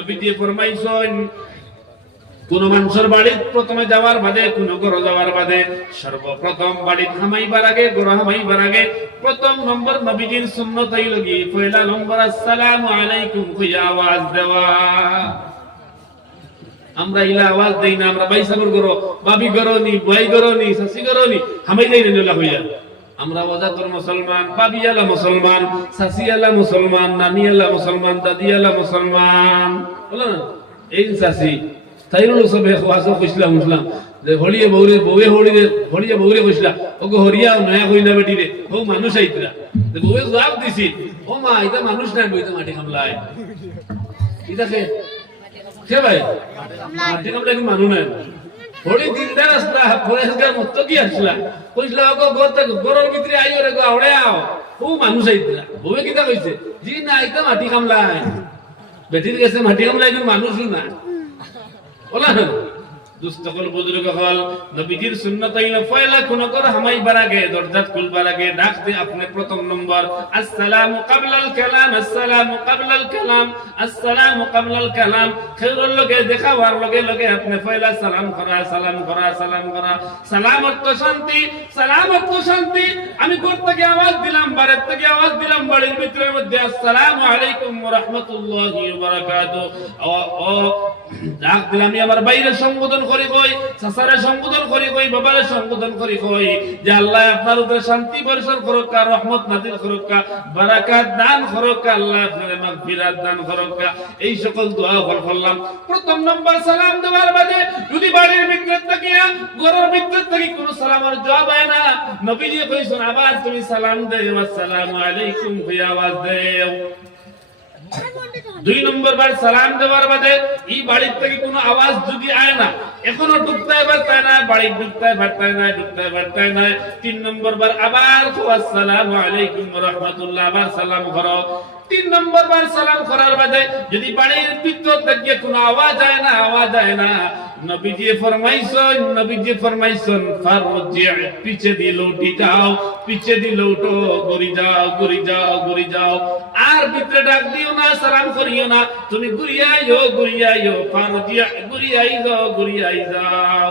নবীজি ফরমাইছেন, কোন মানুষের বাড়ি প্রথমে যাওয়ার বাদে, কোন ঘর যাওয়ার বাদে, সর্বপ্রথম বাড়ি হামাইবার আগে ঘর হামাইবার আগে, প্রথম নম্বর নবীজির সুন্নতাই লগি, পয়লা নম্বর, আসসালামু আলাইকুম, কইয়া আওয়াজ দেওয়া। আমরা ইলা আওয়াজ দেই না, আমরা ভাই সাগর করো বাবি করো নি ভাই করো নি শাসি করো নি, হামাই দেই না হইয়া। আমরা ওজাতর মুসলমান বাবি আলা মুসলমান শাসি আলা মুসলমান নানি আলা মুসলমান দাদিয়ালা মুসলমান। বলো না? এই শাসি তাইরুল সবে ওয়াজও কইছিলাম মুসলাম যে হলিয়ে বউরে বউয়ে হলিয়ে হলিয়ে বউরে কইছিলা ওগো হরিয়া নয়া কই না বেটি রে ও মানুষ আইতরা। যে বউয়ে জবাব দিছি ও মা এটা মানুষ নাই বইতে মাটি খামলাই এটা কে? কে ভাই? মাটি কামলা কি মানু নাই। হলি দিনদার আসলা পরেশগার মত কি আসলা কইছলা গো গত গরর ভিতরে আইও রে গো আওড়ে আও ও মানুষ আইতরা বউয়ে কিটা কইছে জি না এটা মাটি কামলাই বেটির কাছে মাটি কামলাই কোন মানুষও না ওলা দুস্তকল বুজুর্গ হল। নবীজির সুন্নত হইল, ফয়লা কোন কর দরজাত আপনি প্রথম নম্বর। আসসালামু কাবলাল কালাম, আসসালামু কাবলাল কালাম, আসসালামু কাবলাল কালাম। লগে লগে লগে আপনি ফয়লা সালাম করা সালাম করা সালাম করা। সালাম অর্থ শান্তি সালাম অর্থ শান্তি। আমি ঘর থেকে আওয়াজ দিলাম, বাড়ির থেকে আওয়াজ দিলাম, বাড়ির ভিতরের মধ্যে আসসালামু আলাইকুম ওয়া রাহমাতুল্লাহি ওয়া ও ডাক দিলাম, আমি আমার বাইরে সম্বোধন করি কই সাসারে সম্বোধন করি কই বাবারে সম্বোধন করি কই যে আল্লাহ আপনার উপরে শান্তি বর্ষণ করুক রহমত নাজিল করুক বারাকাত দান করুক আল্লাহ আপনার মাগফিরাত দান করুক এই সকল দোয়া ফল করলাম। প্রথম নম্বর সালাম দেওয়ার বাদে যদি বাড়ির ভিতরে থাকিয়া, ঘরের ভিতরে থাকি কোনো সালামের জবাব হয় না। নবীজি কইছেন, আবার তুমি সালাম দেও, আসসালামু আলাইকুম, কই আওয়াজ দেও? দুই নম্বর বার সালাম দেওয়ার বাদে এই বাড়ির থেকে কোনো আওয়াজ যদি আয় না, এখনও ঢুকতে পারতায় না বাড়ি ঢুকতে পারতায় না ঢুকতে পারতায় না। তিন নম্বর বার আবার আসসালামু আলাইকুম রহমতুল্লাহ, আবার সালাম করো। তিন নম্বর বার সালাম করার বাদে যদি বাড়ির ভিতর থেকে কোনো আওয়াজ আয় না, আওয়াজ আয় না, নবীজি ফরমাইছেন নবীজি ফরমাইছেন ফারজি পিছে দিয়ে লৌটি যাও, পিছে দিয়ে লৌটো গড়ি যাও গড়ি যাও গড়ি যাও। ভিতরে ডাক দিও না, সালাম করিও না। তুমি ঘুরিয়াইও ঘুরিয়াইও ফারজি ঘুরিয়াই যাও ঘুরিয়াই যাও।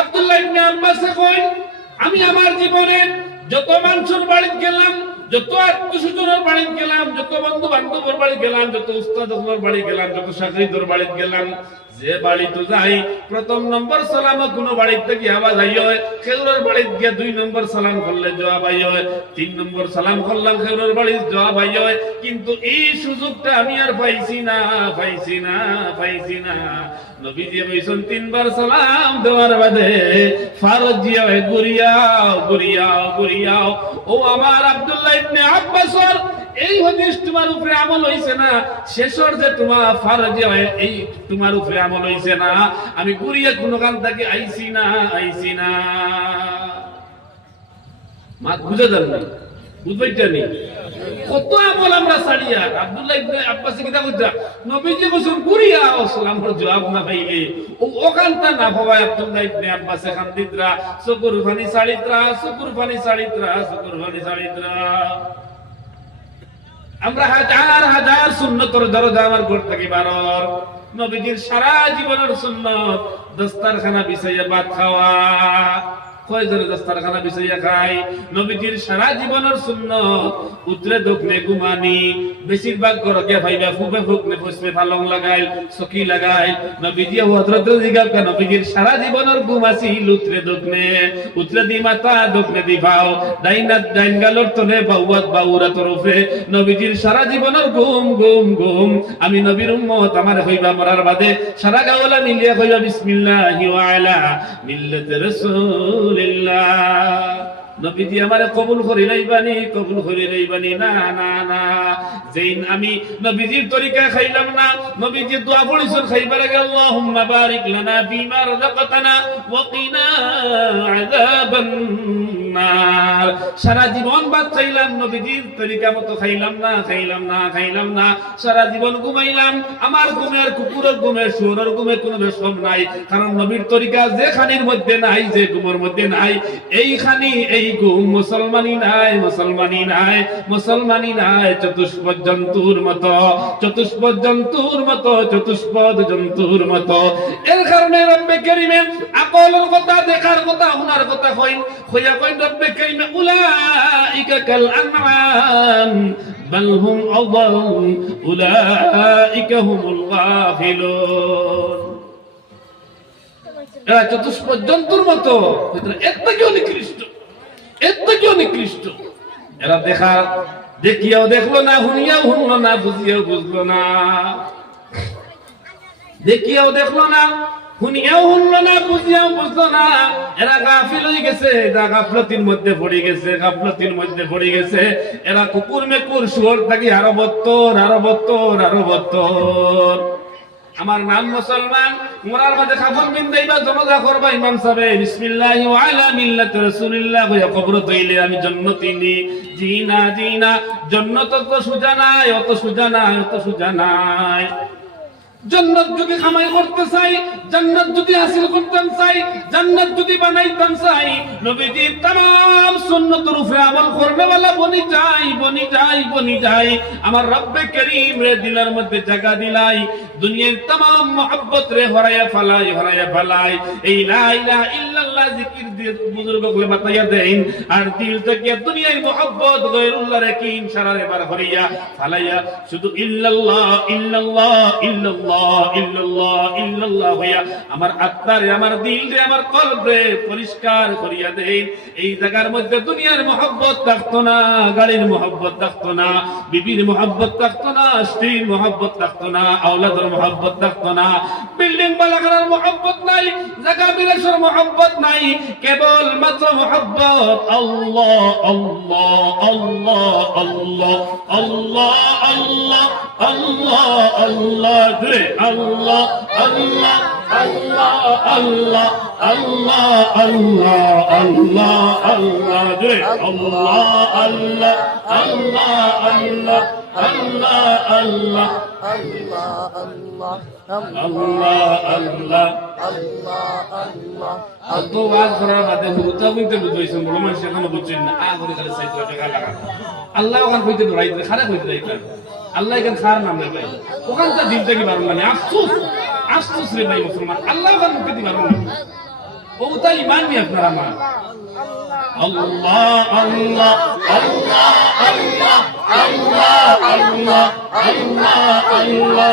আব্দুল্লাহ ইবনে কই আমি আমার জীবনে যত মানুষের বাড়ি গেলাম, যত আত্মীয় বাড়ি গেলাম, যত বন্ধু বান্ধবের বাড়ি গেলাম, যত উস্তাদ বাড়ি গেলাম, যত চাকরিদের বাড়ি গেলাম যে বাড়ি তো যাই, প্রথম নম্বর সালাম কোনো বাড়ির থেকে আওয়াজ আই হয় খেউরের বাড়িতে গিয়ে দুই নম্বর সালাম করলে জবাব আই হয়, তিন নম্বর সালাম করলাম খেউরের বাড়ির জবাব আই হয়। কিন্তু এই সুযোগটা আমি আর পাইছি না পাইছি না পাইছি না। নবীজি কইছেন, তিনবার সালাম দেওয়ার বাদে ফারজ জিয়া গুরিয়াও গুরিয়াও গুরিয়াও ও আমার আব্দুল্লাহ ইবনে আব্বাসর এই হদিস তোমার উপরে আমল হইছে না? শেষর যে তোমার ফারজি হয়, এই তোমার উপরে আমল হইছে না। আমি গুরিয়ে কোনো গান থেকে আইছি না আইছি না। মা, বুঝে যান না? বুঝবাইটা নেই। কত আমল আমরা ছাড়িয়া আব্দুল্লাহ ইবনে আব্বাস কিতা কইতা নবীজি কইছেন গুরিয়া সালামের জবাব না পাইলে, ও ওখানটা না ভাবায় আব্দুল্লাহ ইবনে আব্বাস খান দিতরা সুকুর ফানি সাড়িত্রা সুকুর ফানি সাড়িত্রা সুকুর ফানি সাড়িত্রা আমরা হাজার হাজার সুন্নতর দরজা আমার ঘর থেকে বারর নবীজির সারা জীবনের সুন্নত, দস্তারখানা বিষয়ে বাদ খাওয়া। সারা জীবনের ঘুম উতরে দি দি ভাও। ডাইন বাউয়াত বাউরা তরফে নবীজির সারা জীবনের ঘুম ঘুম আমি নবীর উম্মত, আমার হইবা মরার বাদে সারা গাওলা মিলিয়া হইবা বিসমিল্লাহি ওয়া আলা মিল্লাতি রাসূলিল্লাহ নবীজি আমারে কবুল করি লাইবানি, কবুল করি লাইবানি। না না না। যেইন আমি নবীজির তরিকা খাইলাম না, নবীজি দোয়া পড়িছেন খাইবার আগে, আল্লাহুম্মা বারিক লানা ফিমা রাযাকাতানা ওয়া কিনা নার সারা জীবন বাদ চাইলাম নবীজির তরিকা মতো খাইলাম না খাইলাম না খাইলাম না। সারা জীবন ঘুমাইলাম, আমার ঘুমের কুকুরের ঘুমের শুয়োরের ঘুমে কোনো বেশম নাই। কারণ নবীর তরিকা যে খানির মধ্যে নাই, যে ঘুমের মধ্যে নাই এই খানি এই ঘুম মুসলমানি নাই মুসলমানি নাই মুসলমানি নাই চতুষ্পদ জন্তুর মতো চতুষ্পদ জন্তুর মতো চতুষ্পদ জন্তুর মতো। এর কারণে রব্বে করিমে আকলের কথা, দেখার কথা, শোনার কথা কইন, হইয়া কইন করিমে উলাইকা কাল আনআম বাল হুম আদাল উলাইকা হুমুল গাফিলুন এরা চতুষ্পদ জন্তুর মতো। এর থেকে নিকৃষ্ট এর থেকে নিকৃষ্ট এরা দেখা, দেখিয়াও দেখল না, শুনিয়াও শুনলো না, বুঝিয়াও বুঝলো না। দেখিয়াও দেখল না না না। গাফিল গেছে মধ্যে গেছে মধ্যে গেছে। থাকি আমার নাম মুসলমান মোরার মাঝে খাফন বিন দেইবা জনজা করবা ইমাম সাহেব। বিসমিল্লাহি ওয়া আলা হইয়া কবর তৈলে, আমি জান্নাতি নি জি না জি না জান্নাত তো সুজা নাই, অত সুজা নাই, অত সুজা নাই। জান্নাত যদি কামাই করতে চাই জান্নাত যদি হাসিল করতাম চাই জান্নাত যদি বানাইতাম চাই নবীজির तमाम সুন্নতের উপরে আমল করবে বলা বনি যাই বনি যাই বনি যাই আমার রব্বে করিম রে দিলের মধ্যে জায়গা দিলাই দুনিয়ার तमाम mohabbat রে হরায়া ফালাই হরায়া ফালাই এই লা ইলাহা ইল্লাল্লাহ জিকির দিয়ে বুজুর্গ গুলো বাতাইয়া দেন আর দিল থেকে দুনিয়ার mohabbat গায়রুল্লাহ রে কি ইনশাআল্লাহ বার হরিয়া ফালাইয়া শুধু ইল্লাল্লাহ ইল্লাল্লাহ ইল্লাল্লাহ আমার আত্মারে, আমার দিল রে আমার কলবে পরিষ্কার করিয়া এই জায়গার মধ্যে দুনিয়ার মহব্বত থাকতো না, গাড়ির মহব্বত থাকতো না, বিবির মহব্বত থাকতো না, স্ত্রীর মহব্বত থাকতো না, আওলাদের মহব্বত থাকতো না, বিল্ডিং বালাগার mohabbat নাই জায়গা বিলাসের mohabbat নাই কেবল মাত্র mohabbat আল্লাহ আল্লাহ আল্লাহ আল্লাহ আল্লাহ আল্লাহ আল্লাহ আল্লাহ জুড়ে আল্লাহ আল্লাহ আল্লাহ আল্লাহ আল্লাহ আল্লাহ আল্লাহ আল্লাহ আল্লাহ আল্লাহ আল্লাহ আল্লাহ আল্লাহ আল্লাহ আল্লাহ আল্লাহ। Allah, অত ওয়াজ করার বাদে হুতা বুঝতে বুঝাইছেন বড় মানুষ এখনও বুঝছেন না। আ করে খালি সাইতে টাকা লাগা আল্লাহ ওখান কইতে দৌড়াই দিলে খারাপ হইতে যাইতাম আল্লাহ এখান খার নাম নাই ভাই ওখান তো দিল থেকে বারণ মানে? আফসোস। আফসোস রে ভাই মুসলমান আল্লাহ ওখান মুখে দি না ও তাই ইমান নি আপনার আল্লাহ আল্লাহ আল্লাহ আল্লাহ আল্লাহ আল্লাহ আল্লাহ আল্লাহ।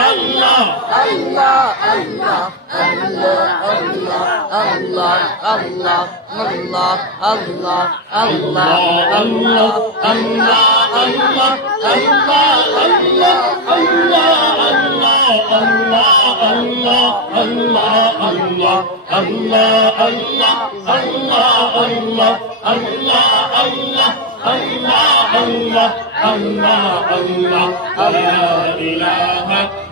আল্লাহ আল্লাহ আল্লাহ আল্লাহ Allah, Allah, Allah, Allah, Allah, Allah, Allah,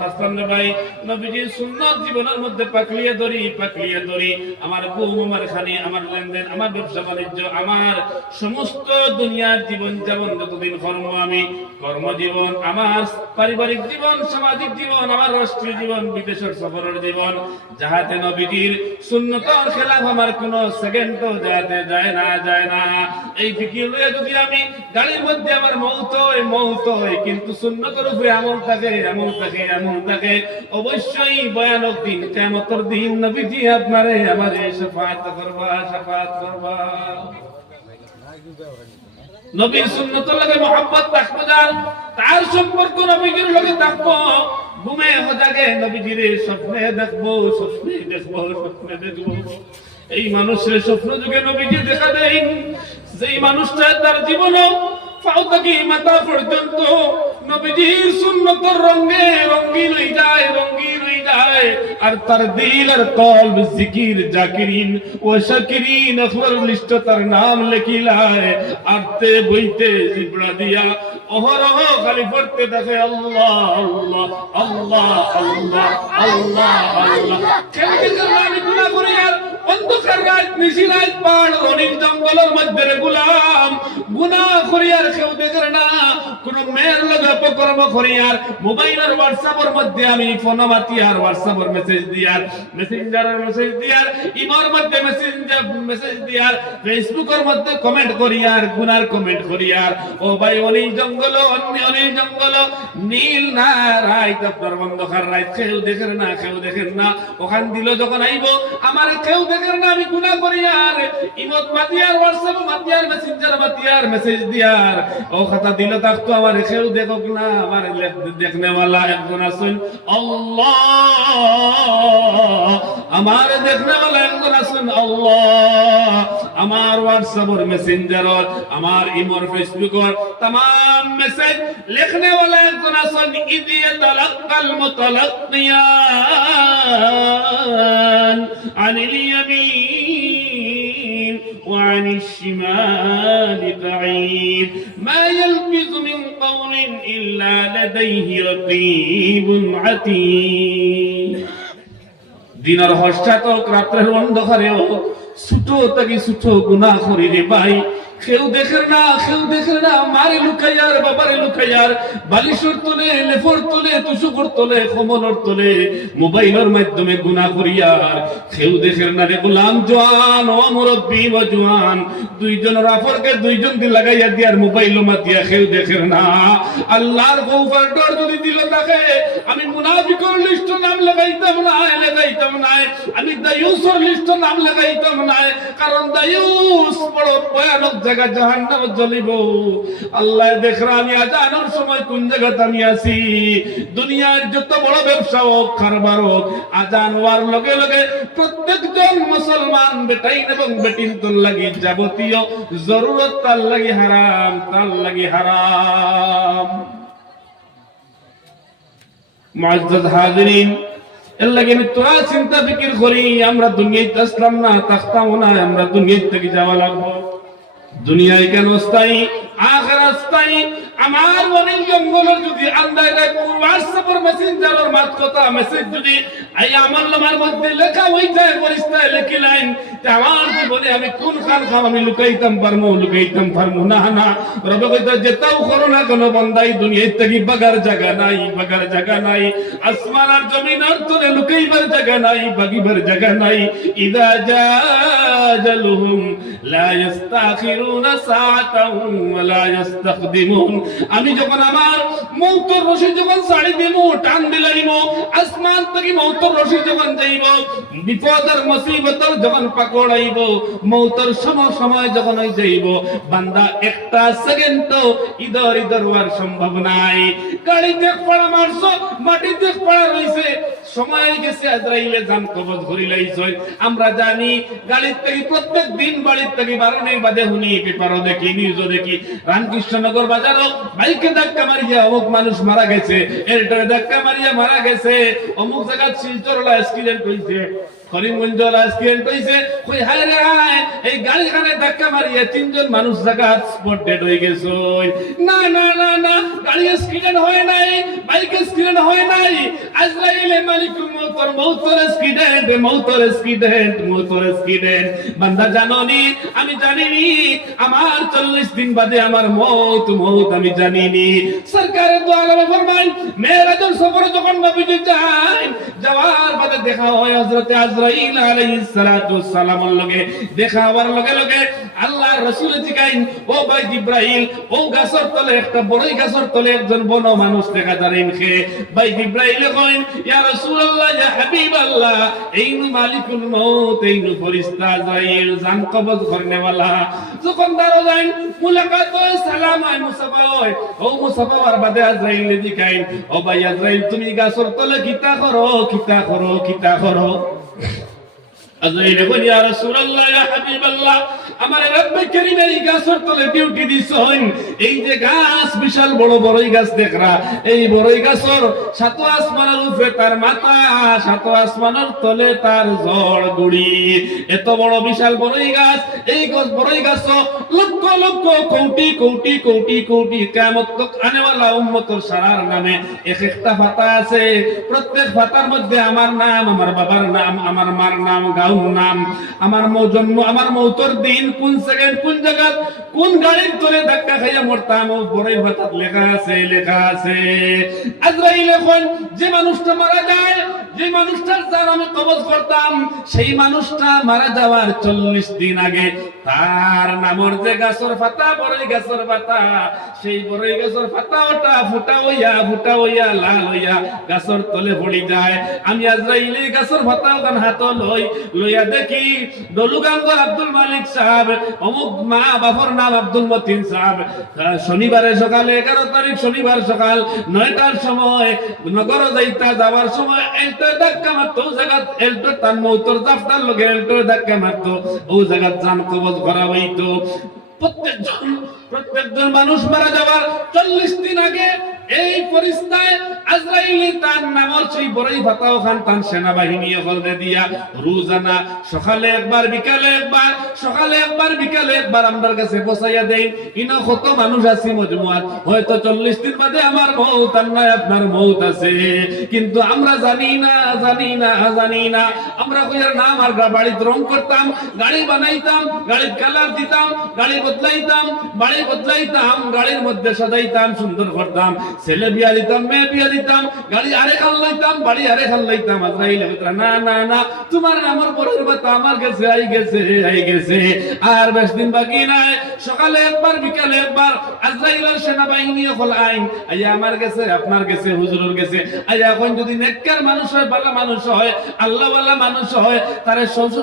Allah, ভাই। নবীজির সুন্নত জীবনের আমার সমস্ত দুনিয়ার জীবন যেমন যতদিন কর্ম আমি। কর্মজীবন আমার পারিবারিক জীবন সামাজিক জীবন আমার রাষ্ট্রীয় জীবন বিদেশের সফরের জীবন। যাহাতে নবীজির সুন্নতর খেলাফ আমার কোন সেকেন্ড যাতে যায় না যায় না। এই ফিকির যদি আমি গাড়ির মধ্যে আমার মৌত মৌত হয় কিন্তু সুন্নতের উপরে আমল থাকে আমল থাকে আমল থাকে অবশ্যই ভয়ানক দিন কেমতর দিন নবীজি আপনারে আমারে শাফাত করবা শাফাত করবা। নবীর সুন্নতের লগে মোহাম্মত থাকব যার, তার সম্পর্ক নবীজির লগে থাকব ঘুমে হজাগে নবীজির স্বপ্নে দেখব স্বপ্নে দেখব স্বপ্নে দেখব। এই মানুষের স্বপ্ন যুগে নবীজি দেখা দেয় যেই মানুষটা তার জীবন মাথা পর্যন্ত নবীজির সুন্নতর রঙে রঙ্গিন হয়ে যায় রঙ্গিন হয়ে যায়। আর তার দিল আর কলব জিকির জাকিরিন, ও শাকিরিন আখবর লিস্ট তার নাম লেখিলায়। আরতে বইতে জিবড়া দিয়া, অহরহ খালি পড়তে থাকে আল্লাহ আল্লাহ আল্লাহ আল্লাহ আল্লাহ আল্লাহ। কেন না আমি গুনাহ করি আর অন্ধকার রাত নিশি রাত অনেক জঙ্গলের মধ্যে রে গুলাম গুনাহ করি আর কেউ দেখে না কোন মেয়ের লগে অপকর্ম করি আর মোবাইলের হোয়াটসঅ্যাপের মধ্যে আমি ফোন মাতি আর হোয়াটসঅ্যাপের মেসেজ দিয়ার মেসেঞ্জারের মেসেজ দিয়ার ইমোর মধ্যে মেসেঞ্জার মেসেজ দিয়ার ফেসবুকের মধ্যে কমেন্ট করি আর গুনার কমেন্ট করি আর ও ভাই অনেক জঙ্গল অন্য অনেক জঙ্গল নীল না রাইত আপনার অন্ধকার রাইত কেউ দেখেন না কেউ দেখেন না ওখান দিল যখন আইব আমার কেউ দেখেন না, আমি গুনাহ করি আর। ইমত মাতিয়ার, হোয়াটসঅ্যাপ মাতিয়ার, মেসেঞ্জার মাতিয়ার, মেসেজ দিয়ার। ও কথা দিল থাকতো আমার কেউ দেখুক না, আমার দেখনে वाला একজন আছেন। আল্লাহ! আমার দেখনে वाला একজন আছেন আল্লাহ আমার হোয়াটসঅ্যাপর মেসেঞ্জারর আমার ইমোর ফেসবুকর तमाम মেসেজ লিখনে वाला একজন আছেন ইদি তালাক্কাল মুতালাক্কিয়ান আনিল ইয়ামিন وعن الشمال قعيد ما يلفظ من قول إلا لديه رقيب عتيد দিনের হস্তাতক রাত্রের অন্ধকারেও ছোট থেকে ছোট গুণা করি রে ভাই কেউ দেখে না, কেউ দেখে না, মারে লুকাইয়ার, বাবারে লুকাইয়ার। বালিশর তোলে, লেফর তোলে, তুষুকর তোলে, কমলর তোলে, মোবাইলের মাধ্যমে গুনাহ করিয়ার কেউ দেখে না রে গোলাম জওয়ান ও মুরব্বি, ও জওয়ান দুইজন রাফরকে দুইজন দি লাগাইয়া দিয়ার মোবাইল মাতিয়া, কেউ দেখে না। আল্লাহর গৌফার ডর যদি দিল তাকে, আমি মুনাফিকর লিস্ট নাম লাগাইতাম না লাগাইতাম না। আমি দায়ুসর লিস্ট নাম লাগাইতাম না, কারণ দায়ুস বড় ভয়ানক জায়গা জাহান্নাম জ্বলিব। আল্লাহ দেখরা আমি আজানোর সময় কোন জায়গাতে আমি আছি? দুনিয়ার যত বড় ব্যবসা হোক, কারবার হোক, আজান হওয়ার লগে লগে প্রত্যেকজন মুসলমান বেটাইন এবং বেটিন তোর লাগি যাবতীয় জরুরত তার লাগি হারাম, তার লাগি হারাম। মুআজ্জাজ হাজিরিন, এর লাগে তোরা চিন্তা ফিকির করি, আমরা দুনিয়াতে আসলাম না থাকতাম না, আমরা দুনিয়া থেকে যাওয়া লাগবো। দুনিয়ায় কেন স্থায়ী? আখের স্থায়ী? আমার অনেক জঙ্গলের যদি আন্দায় হোয়াটসঅ্যাপের মেসেঞ্জারের মাত কথা মেসেজ যদি এই আমার নামার মধ্যে লেখা হই যায় লেখি লাইন আমার জীবনে আমি কোন খান খাম আমি লুকাইতাম পারমু, লুকাইতাম না না। রবে কইতা করো না বন্দাই বাগার জায়গা নাই, বাগার জায়গা নাই। আসমান আর জমিন আর তোরে লুকাইবার জায়গা নাই, বাগিবার জায়গা নাই। ইদা জাজালুহুম, লা ইস্তাখিরুনা ওয়া লা আমি যখন আমার মৌতর রশি যখন ছাড়ি দিব টান দিলাইব আসমান থেকে মৌতর রশি যখন যাইব, বিপদের মুসিবতের যখন পাকড়াইব, মৌতর সময় সময় যখন যাইব, বান্দা একটা সেকেন্ড তো ইদর ইদর হওয়ার সম্ভব নাই গাড়িতে পড়া মারছো, মাটিতে পড়া রইছে, সময় গেছে, আজরাইলে জান কবজ ধরি লাইছে। আমরা জানি গাড়ির থেকে প্রত্যেক দিন বাড়ির থেকে বারণে বাদে হুনি পেপারও দেখি নিউজও দেখি। রামকৃষ্ণনগর বাজারও বাইকে ধাক্কা মারিয়া অমুক মানুষ মারা গেছে, এরটারে ধাক্কা মারিয়া মারা গেছে, অমুক জায়গা শিলচরলা অ্যাক্সিডেন্ট হইছে। বান্দা জানোনি, আমি জানিনি, আমার চল্লিশ দিন বাদে আমার মৌত মৌত আমি জানিনি। সরকারের সফরে যখন যান যাওয়ার বাদে দেখা হয় হযরতে আজরাইল লগে, দেখা হওয়ার লগে লগে আল্লাহ রাসূল জিগাইন, ও ভাই ও গাছর তলে, একটা বড়ই গাছর তলে একজন বন মানুষ দেখা খে ভাই কইন, ইয়া রাসূলুল্লাহ, ইয়া হাবিবাল্লাহ এইনু মালিকুল মউত আজরাইল, জান কবজ করনে যখন যাইন, মুলাকাত, সালাম মুসাফা হয় ও মুসাফা আর বাদে আজরাইল জিগাইন। ও ভাই আজরাইল, তুমি গাছর তলে কিতা করো কিতা করো কিতা করো। আজরাইল কইন ইয়া রাসূলুল্লাহ ইয়া হাবিবাল্লাহ আমার রব্বে এই গাছের তলে ডিউটি এই যে গাছ, বিশাল বড় বড়ই গাছ দেখরা। এই বড়ই গাছের সাত আসমানের উপরে তার মাথা সাত আসমানের তলে তার জড় গুড়ি। এত বড় বিশাল বড়ই গাছ, এই গাছ বড়ই গাছ, লক্ষ লক্ষ কোটি কোটি কোটি কোটি কিয়ামত তক আনেওয়ালা সারার নামে এক একটা পাতা আছে। প্রত্যেক পাতার মধ্যে আমার নাম, আমার বাবার নাম, আমার মার নাম গাউর নাম, আমার জন্ম আমার মৌতর দিন কোন সেকেন্ড, কোন জায়গা কোন গাড়ির তোরে ধাক্কা খাইয়া মরতাম বড়ই ভাতাত লেখা আছে লেখা আছে। আজরাইল এখন যে মানুষটা মারা যায়, যে মানুষটার যার আমি কবজ করতাম, সেই মানুষটা মারা যাওয়ার চল্লিশ দিন আগে তার নামর যে গাছর পাতা বড়ই গাছর পাতা। সেই বড়ই গাছর পাতা ওটা ফুটা হইয়া ফুটা হইয়া, লাল হইয়া গাছর তলে পড়ি যায়। আমি আজরাইলে গাছর পাতা ওখান হাত লই, লইয়া দেখি দলুগাঙ্গর আব্দুল মালিক সাহেব, অমুক মা বাপর নাম আব্দুল মতিন সাহেব। শনিবারে সকালে, এগারো তারিখ শনিবার সকাল, নয়টার সময় নগর যাইতা যাওয়ার সময় এলটো ধাক্কা মারতো জায়গা এলটো তার মৌতর জাফতার লগে এলটো ধাক্কা মারতো, ও জায়গা জান কবজ করা হইতো। প্রত্যেকজন প্রত্যেকজন মানুষ মারা যাওয়ার চল্লিশ দিন আগে এই পরিস্থায় হয়তো চল্লিশ দিন বাদে আমার মৌত, আর নয় আপনার মৌত আছে। কিন্তু আমরা জানি না জানি না জানি না। আমরা কইয়ার নাম আর বাড়িতে রং করতাম, গাড়ি বানাইতাম, গাড়ির কালার দিতাম, গাড়ি বদলাইতাম, বাড়ি বদলাইতাম, গাড়ির মধ্যে সাজাইতাম, সুন্দর করতাম। ছেলে বিয়া দিতাম, মেয়ে বিয়া গাড়ি আরে খান লইতাম বাড়ি আরে খান লইতাম আজরাইল ভিতরে না না না, তোমার আমার পরের বাতা আমার গেছে, আই গেছে আই গেছে। আর বেশ দিন বাকি নাই, সকালে একবার, বিকালে একবার, আজরাইলের সেনাবাহিনী হল আইন। আইয়া আমার গেছে, আপনার গেছে, হুজুরের গেছে। আইয়া এখন যদি নেককার মানুষ হয় ভালো মানুষ হয় আল্লাহ ওয়ালা মানুষ হয়, তারে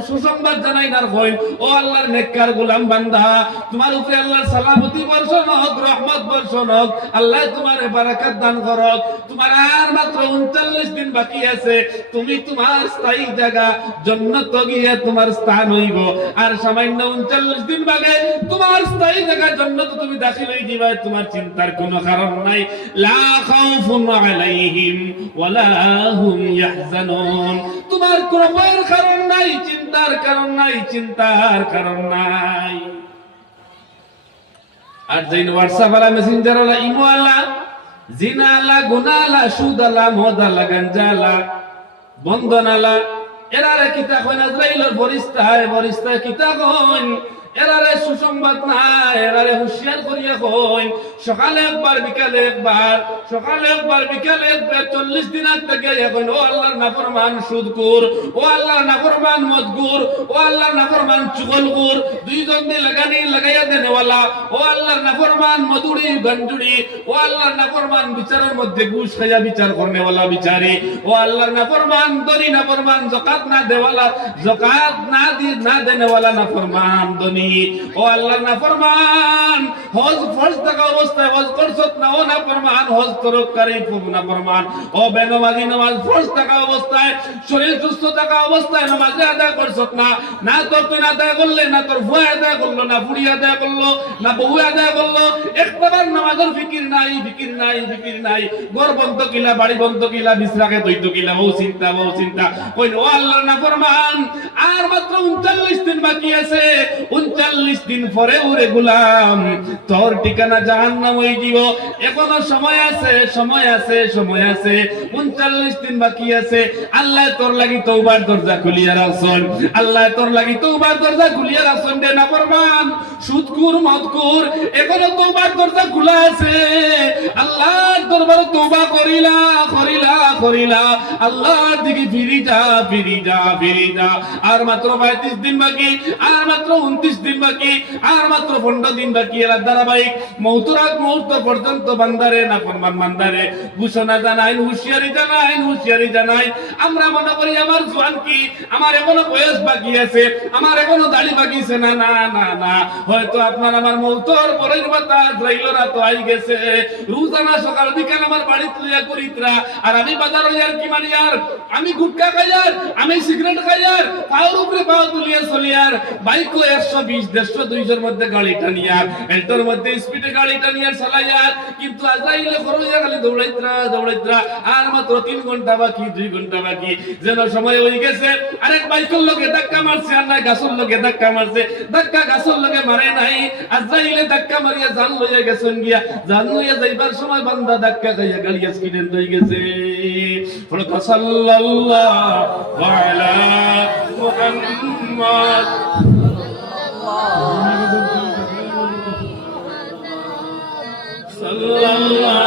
সুসংবাদ জানাই না হইন ও আল্লাহর নেককার গোলাম বান্দা, তোমার উপরে আল্লাহর সালামতি বর্ষণ হোক, রহমত বর্ষণ হোক, আল্লাহ তোমার বারাকাত দান করক, তোমার আর মাত্র উনচল্লিশ দিন বাকি আছে। তুমি তোমার স্থায়ী জায়গা, জন্নত গিয়ে তোমার স্থান হইব। আর সামান্য উনচল্লিশ দিন বাদে তোমার স্থায়ী জায়গা, জন্নত তুমি দাখিল হয়ে দিবা তোমার চিন্তার কোনো কারণ নাই। লা খাউফুন আলাইহিম ওয়ালা ইয়াহজানুন। তোমার কোনো ভয়ের কারণ নাই, চিন্তার কারণ নাই, চিন্তার কারণ নাই। আর যেন হোয়াটসঅ্যাপ আলা মেসেঞ্জার আলা ইমো আলা জিনা গুনালা, সুদালা, মদালা, গঞ্জালা বন্ধনালা এরারে কিতা কইন হয় বরিস্তায় বরিস্তায় কিতা কইন? এরারে সুসংবাদ নাই, এরারে হুঁশিয়ার করিয়া কইন। সকালে একবার, বিকালে একবার, সকালে একবার, বিকালে একবার, চল্লিশ দিন আগ থেকে এখন, ও আল্লাহর নাফরমান সুদকুর ও আল্লাহর নাফরমান মদগুর ও আল্লাহর নাফরমান চুগলগুর দুইজন দিয়ে লাগানি লাগাইয়া দেনেওয়ালা ও আল্লাহর নাফরমান মধুরি গঞ্জুড়ি, ও আল্লাহর নাফরমান বিচারের মধ্যে ঘুষ খাইয়া বিচার করনেওয়ালা বিচারি, ও আল্লাহর নাফরমান দনি নাফরমান জকাত না দেওয়ালা, জকাত না দি, না দেনেওয়ালা নাফরমান দনি ও আল্লাহর নাফরমান হজ ফরজ থাকা অবস্থায় হজ করছত না? ও নাফরমান, হজ তরকারি নাফরমান। ও বেনমাজি নামাজ ফরজ থাকা অবস্থায়, শরীর সুস্থ থাকা অবস্থায় নামাজ আদায় করছত না। না তোর তুই আদায় করলে, না তোর ভুয়া আদায় করল, না বুড়ি আদায় করল, না বহু আদায় করল। একবার নামাজের ফিকির নাই ফিকির নাই ফিকির নাই। ঘর বন্ধ কিলা, বাড়ি বন্ধ কিলা বিশ্রাকে দৈত কিলা বহু চিন্তা বহু চিন্তা। কই ও আল্লাহর না ফরমান আর মাত্র উনচল্লিশ দিন বাকি আছে। উনচল্লিশ দিন পরে ওরে গুলাম, তোর ঠিকানা জাহান্নাম এখনও সময় আছে সময় আছে সময় আছে। উনচল্লিশ দিন বাকি আছে। আল্লাহ তোর লাগি দরজা খুলিয়া আল্লাহ তোর লাগি দরজা খুলিয়া না ফরমান সুদকুর, মদকুর, এখনও দরজা খোলা আছে। আল্লাহর দরবারে করিলা করিলা করিলা। আল্লাহর দিকে ফিরি যা ফিরি যা ফিরি যা। আর মাত্র পঁয়ত্রিশ দিন বাকি, আর মাত্র উনত্রিশ দিন বাকি, আর মাত্র পনেরো দিন বাকি। এর ধারাবাহিক মৌতুরাগ মুহূর্ত পর্যন্ত বান্দারে না ফরমান বান্দারে। ঘোষণা জানাই হুঁশিয়ারি জানাই হুঁশিয়ারি জানাই। আমরা মনে করি আমার জোয়ান কি? আমার এখনও বয়স বাকি আছে, আমার এখনও দাড়ি না না না না। হয়তো আপনার আমার পরের তো আই গেছে। রোজানা সকাল আমার বাড়ি করিতরা। আর আমি বাজার কি মারি আর আমি গুটকা খাইয়ার, আমি সিগারেট খাইয়ার পাওয়ার উপরে পাওয়া তুলিয়া চলিয়ার। বাইক একশো বিশ, দেড়শো, দুইশোর মধ্যে গাড়ি টানিয়ার। এটার মধ্যে স্পিডে গাড়ি চালাইয়ার কিন্তু আজরাইলে খরচা খালি দৌড়াইতরা দৌড়াইতরা। আর মাত্র তিন ঘণ্টা বাকি, দুই ঘণ্টা বাকি। যেন সময় হয়ে গেছে। আরেক বাইকের লোকে ধাক্কা মারছে, আর নাই গাছের লোকে ধাক্কা মারছে। ধাক্কা গাছের লোকে মারে নাই। আজরাইলে ধাক্কা মারিয়া জান লইয়া গেছেন গিয়া। জান লইয়া যাইবার সময় বান্দা ধাক্কা খাইয়া গাড়ি অ্যাক্সিডেন্ট হয়ে গেছে। সাল্লাল্লাহু আলা মুহাম্মদ। সাল্লাল্লাহু sallallahu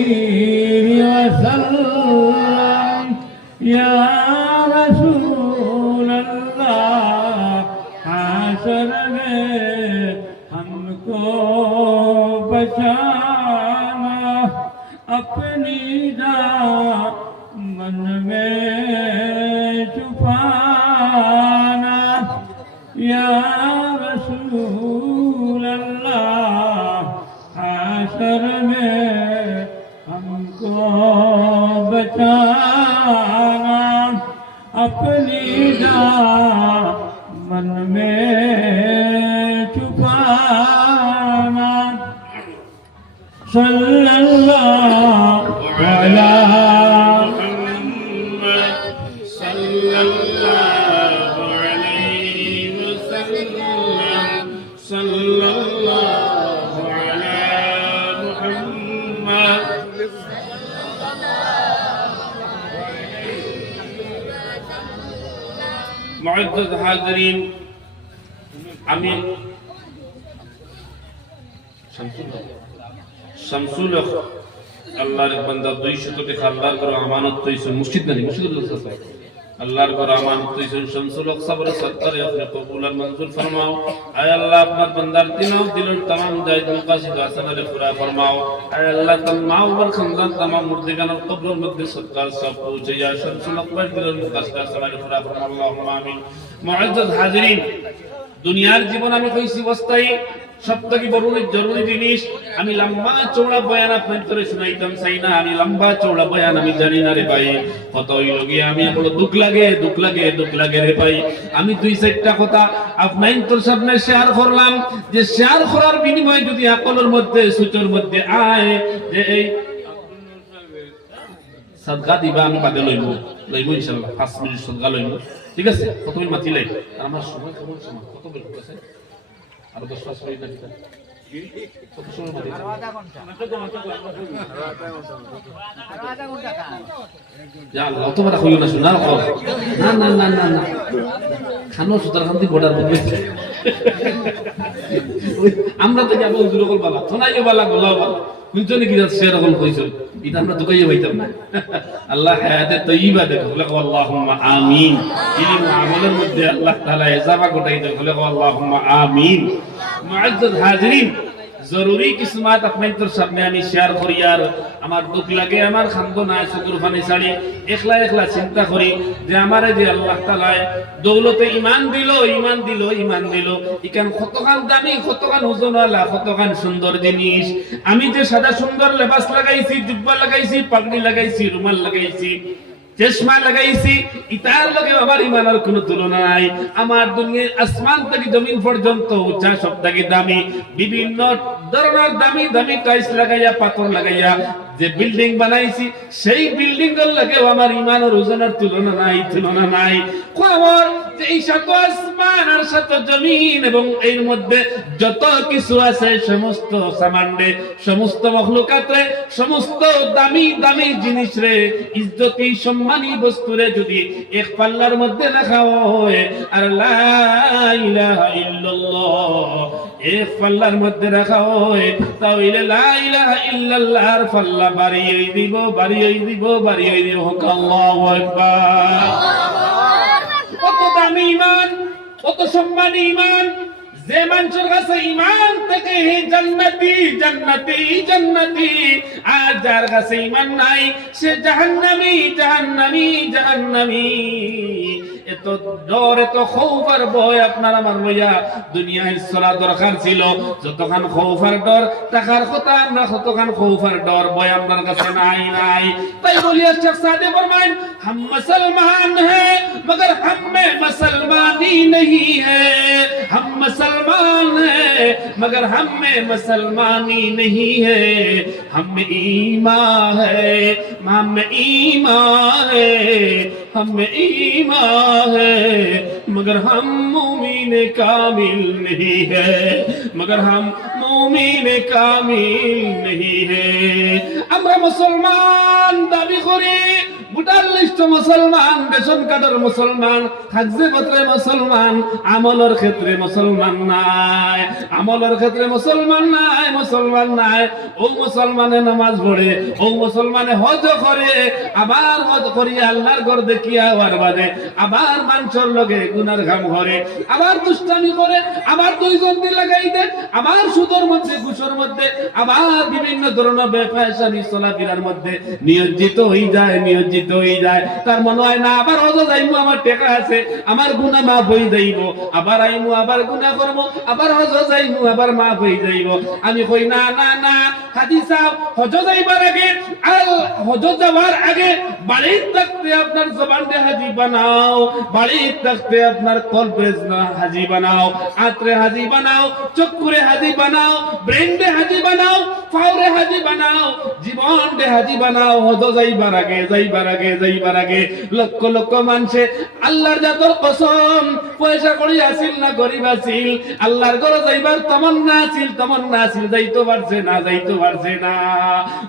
من میں چھپانا۔ صلی اللہ হাজরিন আমি শামসুল আল্লাহর বান্দা 200 টাকা আল্লাহর করে আমানত তৈছে মসজিদ নানি মসজিদুল আল্লাহর ঘর আমানত তৈছেন শামসুল হক সবর সত্তর আপনি কবুল আর মঞ্জুর ফরমাও আয় আল্লাহ আপনার বান্দার দিনও দিলের तमाम জায়েজ মুকাসিদ হাসানারে পুরা ফরমাও আয় আল্লাহ তাম মা ওর খানদান तमाम মুর্দিগানের কবরের মধ্যে সদকার সব পৌঁছে যায় শামসুল হক পাক দিলের মুকাসিদ হাসানারে পুরা ফরমাও আল্লাহুম্মা আমিন মুআজ্জাজ হাজিরিন দুনিয়ার জীবন আমি কইছি অবস্থায় সব থেকে বড় জরুরি জিনিস, আমি লম্বা চৌড়া বয়ান আপনার তোরে শুনাইতাম চাই না, আমি লম্বা চৌড়া বয়ান আমি জানি না রে ভাই। কত হইল আমি বলো, দুঃখ লাগে দুঃখ লাগে দুঃখ লাগে রে ভাই। আমি দুই চারটা কথা আপনার তোর সামনে শেয়ার করলাম, যে শেয়ার করার বিনিময়ে যদি আকলের মধ্যে, সূচর মধ্যে আয়, যে এই সাদগা দিবা, আমি বাদে লইব লইব ইনশাআল্লাহ, পাঁচ মিনিট সাদগা লইব। ঠিক আছে? কত মিনিট মাতিলে আমার সময় কেমন সময় কত বের করেছে আর দশ পাঁচ মিনিট আছে কত সময় মাতিলে যা আল্লাহ না শোনা না না না না না। খানো সুতার খান্তি গোডার মধ্যে ওই আমরা তো যাব হুজুর অকল বালা থনাইও বালা গলাও বালা কুঞ্চনে কি যাচ্ছে সেরকম কইছো এটা আমরা দুকাইয়ে পাইতাম না। আল্লাহ হায়াতে তৈবা দেখো। বলে আল্লাহুম্মা আমিন। ইলম আমলের মধ্যে আল্লাহ তাআলা ইজাবা গোটাই দেখো বলে আল্লাহুম্মা আমিন। মুআজ্জাজ হাজিরিন। জরুরি কিছু মাত আপনাদের সামনে আমি শেয়ার করি আর আমার দুঃখ লাগে আমার খান্দ নাই চকুর পানি ছাড়ি একলা একলা চিন্তা করি যে আমারে যে আল্লাহ তালায় দৌলতে ইমান দিল ইমান দিল ইমান দিল। ইকান কতখান দামি কতখান ওজনওয়ালা কতখান সুন্দর জিনিস। আমি যে সাদা সুন্দর লেবাস লাগাইছি, জুব্বা লাগাইছি, পাগড়ি লাগাইছি রুমাল লাগাইছি চশমা লাগাইছি, ইতার লগে আমার ইমানের কোনো তুলনা নাই। আমার দুনিয়া আসমান থেকে জমিন পর্যন্ত উঁচা, সব থেকে দামি। বিভিন্ন ধরনের দামি দামি টাইলস লাগাইয়া, পাথর লাগাইয়া যে বিল্ডিং বানাইছি, সেই বিল্ডিং লগে আমার ইমানের ওজনের তুলনা নাই তুলনা নাই। কোয়ার এই শত আসমান আর শত জমিন এবং এর মধ্যে যত কিছু আছে, সমস্ত সামান্ডে, সমস্ত মখলুকাতে, সমস্ত দামি দামি জিনিস রে, ইজ্জতি, সম্মানী বস্তু রে যদি এক পাল্লার মধ্যে রাখা হয়, আর লা ইলাহা ইল্লাল্লাহ এক পাল্লার মধ্যে রাখা হয়, তাহলে লা ইলাহা ইল্লাল্লাহর পাল্লা বাড়িয়ে দিব বাড়িয়ে দিব বাড়িয়ে দিব। হোক আল্লাহু আকবার। কত দামি ইমান কত সম্মান ইমান যে মানুষের কাছে ইমান থেকে হে জান্নাতি জান্নাতি জান্নাতি, আর যার কাছে ইমান নাই, সে জাহান্নামি জাহান্নামি জাহান্নামি। তো ডর এত খৌফ আর ভয় আপনার আমার লইয়া দুনিয়ায় চলা দরকার ছিল। যতখান খৌফ আর ডর টাকার কথা না ততখান খৌফ আর ডর ভয় আপনার কাছে نائی নাই। তাই বলিয়া শেখ সাদে ফরমাইন ہم مسلمان ہیں مگر ہم میں مسلمانی نہیں ہے ہم مسلمان ہیں مگر ہم میں مسلمانی نہیں ہے ہم میں ایمان ہے ہم میں ایمان ہے ہم میں ایمان ہے، مگر ہم مومین کامل نہیں ہے۔ مگر ہم مومین کامل نہیں ہے۔ امر مسلمان دابی خوری۔ ভোটার মুসলমান মুসলমান পত্রে মুসলমান, আমলের ক্ষেত্রে মুসলমান নাই। আমলের ক্ষেত্রে মুসলমান নাই মুসলমান নাই। ও মুসলমানে নামাজ পড়ে, ও মুসলমানে হজ করে, আবার করি, আল্লাহর ঘর দেখিয়া বাদে আবার মানুষের লগে গুনার ঘাম করে আবার দুষ্টামি করে, আবার দুইজন দিয়ে লাগাই দেয়, আবার সুদর মধ্যে মধ্যে, আবার বিভিন্ন ধরনের ব্যবসায়ী চলাফেরার মধ্যে নিয়োজিত হয়ে যায়, নিয়োজিত হয়, না, আবার হজ গুণা মাফ হয়ে যাইব। আবার আইমু, আবার গুণা করব, আবার হজ আবার মাফ হয়ে যাইব। আমি কই, না না না হাদিস সাহেব, হজ যাইবার আগে আর হজ যাওয়ার আগে বাড়ির আপনার হাজি বানাও, বাড়ির থাকতে আপনার হাজি বানাও, আত্রে হাজি বানাও চক্কুরে হাজি বানাও ব্রেন্ডে হাজি বানাও ফাউরে হাজি বানাও হাজি বানাও হদ যাইবার আগে, যাইবার আগে, যাইবার আগে, লক্ষ লক্ষ মানুষে আল্লাহর জাতর কসম, পয়সা করি আসিল না গরিব আসিল, আল্লাহর ঘরে যাইবার তমন্না আছিল তমন্না আছিল যাইতে পারছে না, যাইতে পারছে না।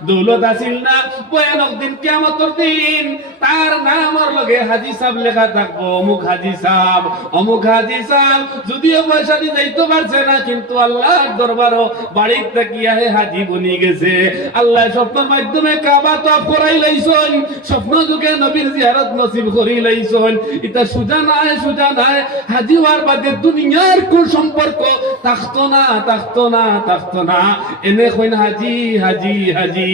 দৌলত আসিল না, ভয়ানক দিন, কিয়ামতর দিন। তার নামর লগে হাজি সাহেব লেখা থাকব, অমুক হাজি সাহেব, অমুক হাজি সাহেব, যদিও পয়সা দিয়ে যাইতে পারছে না, কিন্তু আল্লাহর দরবারও বাড়ির তাকিয়া হে হাজি বনি গেছে। আল্লাহ স্বপ্নের মাধ্যমে কাবা তফ করাই লাইছন, স্বপ্ন যুগে নবীর জিয়ারত নসিব করি লাইছন এটা সুজা নাই সুজা নাই। হাজি হওয়ার বাদে দুনিয়ার কোন সম্পর্ক? থাকতো না থাকতো না থাকতো না। এনে কইন, হাজি হাজি হাজি।